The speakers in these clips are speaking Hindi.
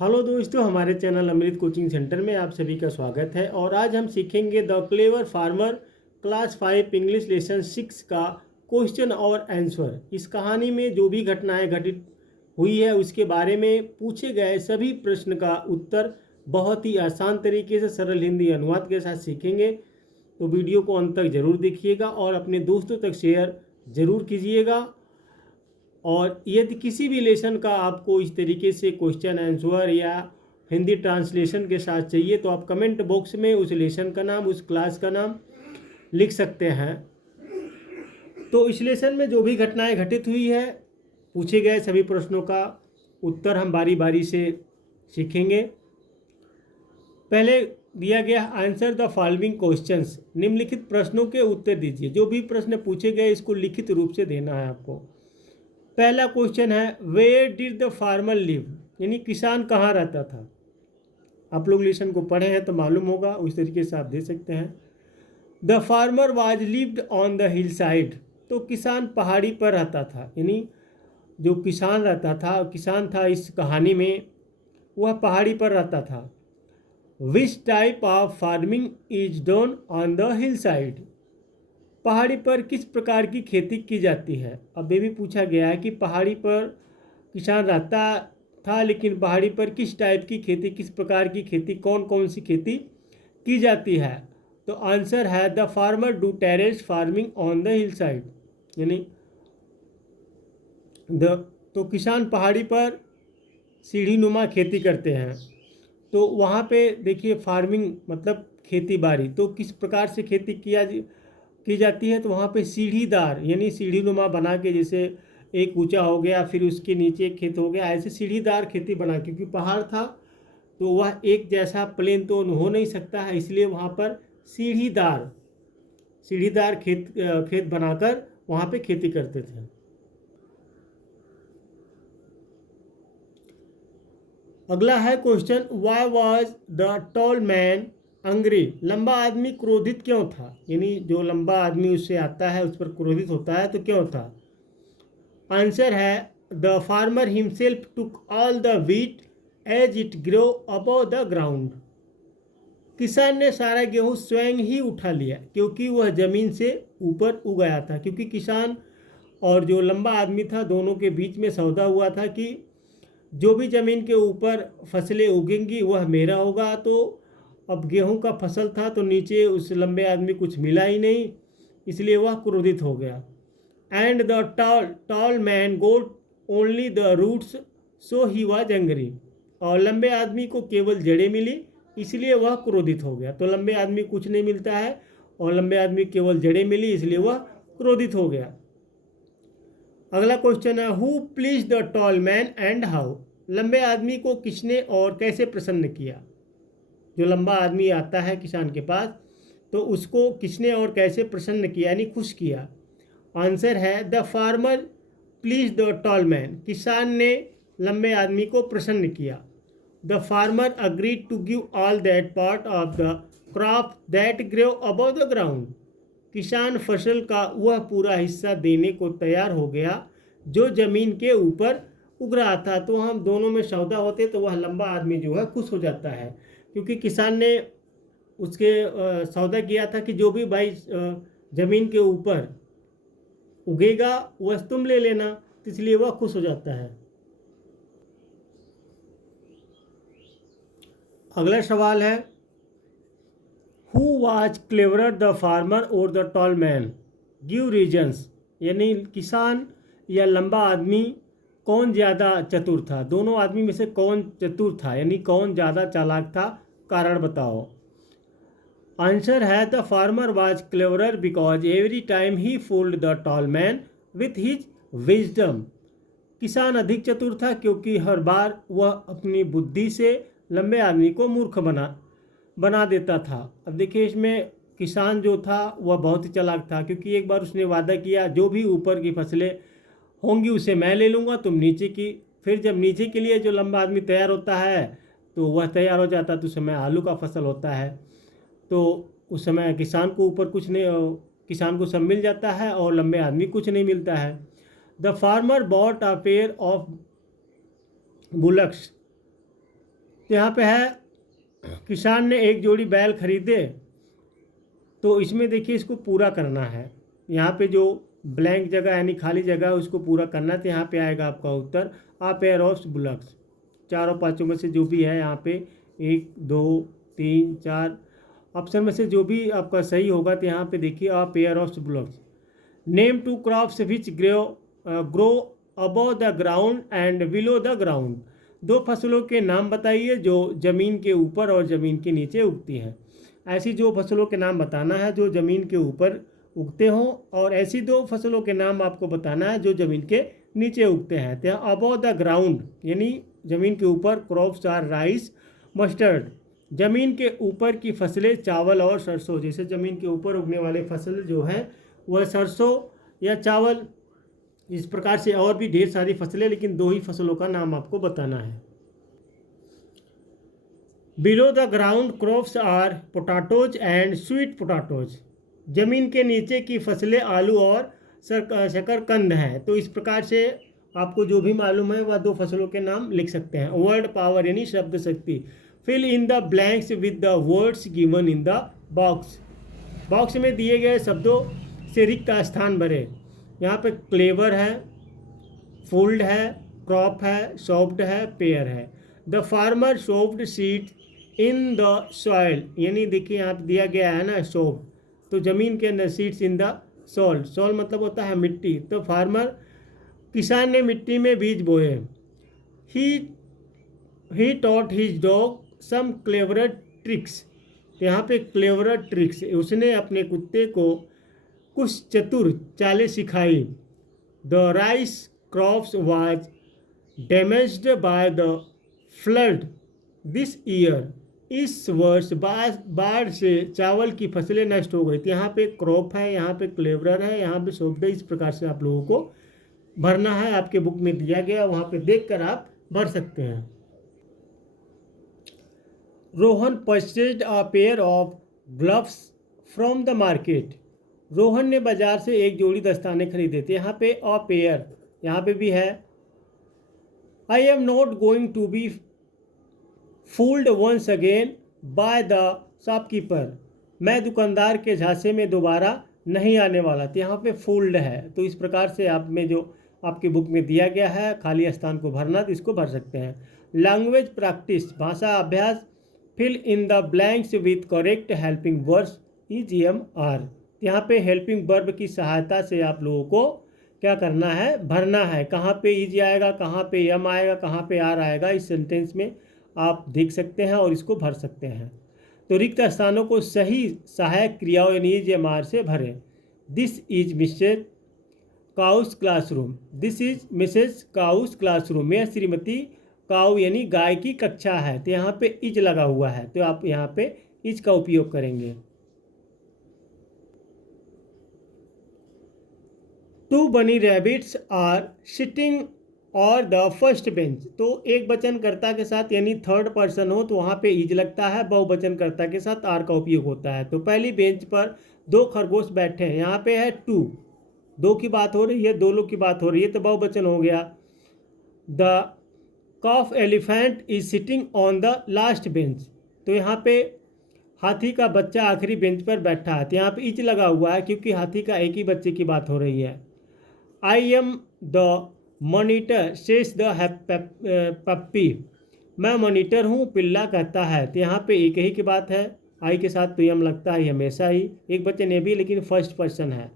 हेलो दोस्तों, हमारे चैनल अमृत कोचिंग सेंटर में आप सभी का स्वागत है। और आज हम सीखेंगे the clever farmer class 5 English lesson 6 का क्वेश्चन और आंसर। इस कहानी में जो भी घटनाएं घटित हुई है उसके बारे में पूछे गए सभी प्रश्न का उत्तर बहुत ही आसान तरीके से सरल हिंदी अनुवाद के साथ सीखेंगे। तो वीडियो को अंत तक ज़रूर देखिएगा और अपने दोस्तों तक शेयर ज़रूर कीजिएगा। और यदि किसी भी लेसन का आपको इस तरीके से क्वेश्चन आंसर या हिंदी ट्रांसलेशन के साथ चाहिए तो आप कमेंट बॉक्स में उस लेसन का नाम, उस क्लास का नाम लिख सकते हैं। तो इस लेसन में जो भी घटनाएं घटित हुई है, पूछे गए सभी प्रश्नों का उत्तर हम बारी बारी से सीखेंगे। पहले दिया गया आंसर द फॉलोइंग क्वेश्चंस, निम्नलिखित प्रश्नों के उत्तर दीजिए। जो भी प्रश्न पूछे गए इसको लिखित रूप से देना है आपको। पहला क्वेश्चन है where did the farmer live, यानी किसान कहाँ रहता था। आप लोग लेसन को पढ़े हैं तो मालूम होगा, उस तरीके से आप दे सकते हैं। The farmer was lived on the hill side, तो किसान पहाड़ी पर रहता था, यानी जो किसान रहता था, किसान था इस कहानी में, वह पहाड़ी पर रहता था। Which type of farming is done on the hill side, पहाड़ी पर किस प्रकार की खेती की जाती है। अब ये भी पूछा गया है कि पहाड़ी पर किसान रहता था, लेकिन पहाड़ी पर किस टाइप की खेती, किस प्रकार की खेती, कौन कौन सी खेती की जाती है। तो आंसर है the farmer do terrace farming on the hill side, यानी तो किसान पहाड़ी पर सीढ़ी नुमा खेती करते हैं। तो वहाँ पे देखिए फार्मिंग मतलब खेती बाड़ी, तो किस प्रकार से खेती की जाती है। तो वहाँ पे सीढ़ीदार, यानी सीढ़ी नुमा बना के, जैसे एक ऊंचा हो गया फिर उसके नीचे एक खेत हो गया, ऐसे सीढ़ीदार खेती बना, क्योंकि पहाड़ था तो वह एक जैसा प्लेन तो हो नहीं सकता है, इसलिए वहाँ पर सीढ़ीदार खेत बनाकर वहाँ पे खेती करते थे। अगला है question why was the tall man angry, लंबा आदमी क्रोधित क्यों था, यानी जो लंबा आदमी उससे आता है उस पर क्रोधित होता है तो क्यों था। आंसर है the farmer himself took all the wheat as it grow above the ground, किसान ने सारा गेहूं स्वयं ही उठा लिया क्योंकि वह जमीन से ऊपर उगाया था। क्योंकि किसान और जो लंबा आदमी था दोनों के बीच में सौदा हुआ था कि जो भी ज़मीन के ऊपर फसलें उगेंगी वह मेरा होगा। तो अब गेहूं का फसल था तो नीचे उस लंबे आदमी कुछ मिला ही नहीं, इसलिए वह क्रोधित हो गया। And the tall man got only the roots so he was angry, और लंबे आदमी को केवल जड़ें मिली इसलिए वह क्रोधित हो गया। तो लंबे आदमी कुछ नहीं मिलता है और लंबे आदमी केवल जड़ें मिली इसलिए वह क्रोधित हो गया। अगला क्वेश्चन है who please the tall man and how, लंबे आदमी को किसने और कैसे प्रसन्न किया। जो लंबा आदमी आता है किसान के पास तो उसको किसने और कैसे प्रसन्न किया, यानी खुश किया। आंसर है the farmer please the tall man, किसान ने लंबे आदमी को प्रसन्न किया। The farmer agreed to give all that part of the crop that grow above the ground, किसान फसल का वह पूरा हिस्सा देने को तैयार हो गया जो जमीन के ऊपर उग रहा था। तो हम दोनों में सौदा होते तो वह लंबा आदमी जो है खुश हो जाता है, क्योंकि किसान ने उसके सौदा किया था कि जो भी भाई ज़मीन के ऊपर उगेगा वह तुम ले लेना, तो इसलिए वह खुश हो जाता है। अगला सवाल है who was cleverer the farmer और the tall man, give reasons, यानी किसान या लंबा आदमी कौन ज़्यादा चतुर था, दोनों आदमी में से कौन चतुर था, यानी कौन ज़्यादा चालाक था, कारण बताओ। आंसर है the farmer was cleverer because every time he fooled the tall man with his wisdom, किसान अधिक चतुर था क्योंकि हर बार वह अपनी बुद्धि से लंबे आदमी को मूर्ख बना देता था। अब देखिए इसमें किसान जो था वह बहुत ही चालाक था, क्योंकि एक बार उसने वादा किया जो भी ऊपर की फसलें होंगी उसे मैं ले लूँगा, तुम नीचे की। फिर जब नीचे के लिए जो लंबा आदमी तैयार होता है तो वह तैयार हो जाता है, तो उस समय आलू का फसल होता है, तो उस समय किसान को ऊपर कुछ नहीं, किसान को सब मिल जाता है और लंबे आदमी कुछ नहीं मिलता है। The farmer bought a pair of bullocks, तो यहाँ पे है किसान ने एक जोड़ी बैल खरीदे। तो इसमें देखिए इसको पूरा करना है, यहाँ पे जो ब्लैंक जगह यानी खाली जगह है उसको पूरा करना है। तो यहाँ पे आएगा आपका उत्तर आ पेयर ऑफ बुलक्स। चारों पाँचों में से जो भी है यहाँ पे 1 2 3 4 ऑप्शन में से जो भी आपका सही होगा। तो यहाँ पे देखिए a pair of bullocks. Name two crops which grow above the ground and below the ground. 2 फसलों के नाम बताइए जो ज़मीन के ऊपर और ज़मीन के नीचे उगती हैं। ऐसी 2 फसलों के नाम बताना है जो ज़मीन के ऊपर उगते हों, और ऐसी 2 फसलों के नाम आपको बताना है जो ज़मीन के नीचे उगते हैं। तो अबव द ग्राउंड यानी ज़मीन के ऊपर क्रॉप्स आर राइस मस्टर्ड। ज़मीन के ऊपर की फसलें चावल और सरसों। जैसे ज़मीन के ऊपर उगने वाले फसल जो है वह सरसों या चावल, इस प्रकार से और भी ढेर सारी फसलें, लेकिन 2 ही फसलों का नाम आपको बताना है। Below the ground crops are potatoes and sweet potatoes. जमीन के नीचे की फसलें आलू और शकरकंद हैं। तो इस प्रकार से आपको जो भी मालूम है वह 2 फसलों के नाम लिख सकते हैं। वर्ड पावर यानी शब्द शक्ति। Fill in the blanks with the words given in the box. Box में दिए गए शब्दों से रिक्त स्थान भरे। यहाँ पे क्लेवर है, फोल्ड है, क्रॉप है, सॉफ्ट है, पेयर है। The farmer soft seed in the soil, यानी देखिए यहाँ पे दिया गया है ना सॉफ्ट, तो ज़मीन के अंदर seeds in the soil. Soil मतलब होता है मिट्टी। तो फार्मर किसान ने मिट्टी में बीज बोए। He taught his dog some clever tricks. यहाँ पे क्लेवर ट्रिक्स, उसने अपने कुत्ते को कुछ चतुर चालें सिखाई। The rice crops was damaged by the flood this year. इस वर्ष बाढ़ से चावल की फसलें नष्ट हो गई थी। यहाँ पे क्रॉप है, यहाँ पे क्लेवर है, यहाँ पे सॉफ्ट है। इस प्रकार से आप लोगों को भरना है। आपके बुक में दिया गया, वहाँ पे देखकर आप भर सकते हैं। Rohan purchased a pair of gloves from the market. Rohan ने बाजार से एक जोड़ी दस्ताने खरीदे थे। यहाँ पे अ पेयर, यहाँ पे भी है। I am not going to be fooled once again by the shopkeeper. मैं दुकानदार के झांसे में दोबारा नहीं आने वाला। तो यहाँ पे फूल्ड है। तो इस प्रकार से आप में जो आपकी बुक में दिया गया है खाली स्थान को भरना, तो इसको भर सकते हैं। लैंग्वेज प्रैक्टिस, भाषा अभ्यास। Fill in the blanks with correct helping verbs EGM-R। यहाँ पे हेल्पिंग वर्ब की सहायता से आप लोगों को क्या करना है, भरना है। कहाँ पे ईज आएगा, कहाँ पे एम आएगा, कहाँ पे आर आएगा, इस सेंटेंस में आप देख सकते हैं और इसको भर सकते हैं। तो रिक्त स्थानों को सही सहायक क्रियाओं यानी EGM-R से भरें। This is Mrs Cow's classroom. This is Mrs Cow's classroom. यह श्रीमती काउ यानी गाय की कक्षा है। तो यहाँ पे इज लगा हुआ है, तो आप यहाँ पे इज का उपयोग करेंगे। 2 बनी रैबिट्स आर सिटिंग और द फर्स्ट बेंच। तो एक वचनकर्ता के साथ यानी थर्ड पर्सन हो तो वहाँ पे इज लगता है। बहुवचनकर्ता के साथ आर का उपयोग होता है। तो पहली बेंच पर 2 खरगोश बैठे हैं। यहाँ पे है 2, 2 की बात हो रही है, 2 लोग की बात हो रही है, तो बहुवचन हो गया। The calf elephant is sitting on the last bench. तो यहाँ पे हाथी का बच्चा आखिरी बेंच पर बैठा है। तो यहाँ पे इच लगा हुआ है क्योंकि हाथी का एक ही बच्चे की बात हो रही है। I am the monitor says the puppy. मैं मॉनिटर हूँ, पिल्ला कहता है। तो यहाँ पे एक ही की बात है। आई के साथ तो एम लगता है हमेशा ही। एक वचन ये भी, लेकिन फर्स्ट पर्सन है।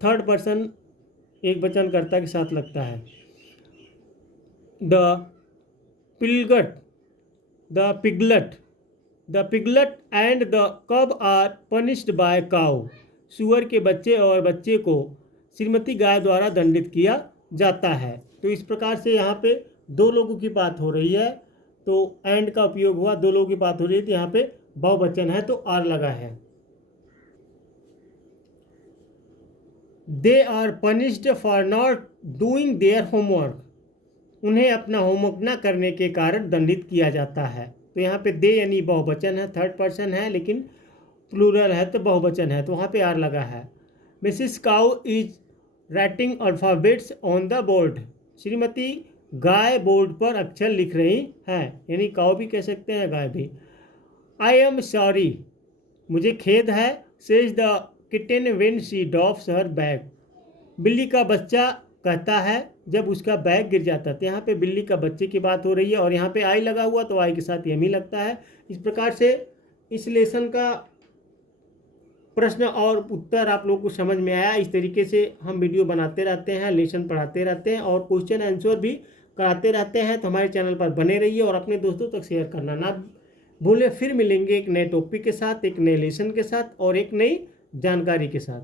थर्ड पर्सन एक वचनकर्ता के साथ लगता है। द पिगलट एंड द कब आर पनिश्ड बाय काउ। सुअर के बच्चे और बच्चे को श्रीमती गाय द्वारा दंडित किया जाता है। तो इस प्रकार से यहाँ पे 2 लोगों की बात हो रही है, तो एंड का उपयोग हुआ। 2 लोगों की बात हो रही है, तो यहाँ पे बहुवचन है तो आर लगा है। They are punished for not doing their homework. उन्हें अपना होमवर्क ना करने के कारण दंडित किया जाता है। तो यहाँ पे दे यानी बहुवचन है, थर्ड पर्सन है, लेकिन प्लूरल है तो बहुवचन है, तो वहाँ पे आर लगा है। Mrs cow is writing alphabets on the board. Shrimati guy board पर अक्षर लिख रही है, यानी काऊ भी कह सकते हैं, गाय भी। आई एम सॉरी, मुझे खेद है, says the kitten when she drops her bag, बिल्ली का बच्चा कहता है जब उसका बैग गिर जाता है। तो यहाँ पे बिल्ली का बच्चे की बात हो रही है और यहाँ पे आई लगा हुआ, तो आई के साथ यम ही लगता है। इस प्रकार से इस लेसन का प्रश्न और उत्तर आप लोगों को समझ में आया। इस तरीके से हम वीडियो बनाते रहते हैं, लेसन पढ़ाते रहते हैं और क्वेश्चन आंसर भी कराते रहते हैं। तो हमारे चैनल पर बने रहिए और अपने दोस्तों तक शेयर करना ना भूलें। फिर मिलेंगे एक नए टॉपिक के साथ, एक नए लेसन के साथ और एक नई जानकारी के साथ।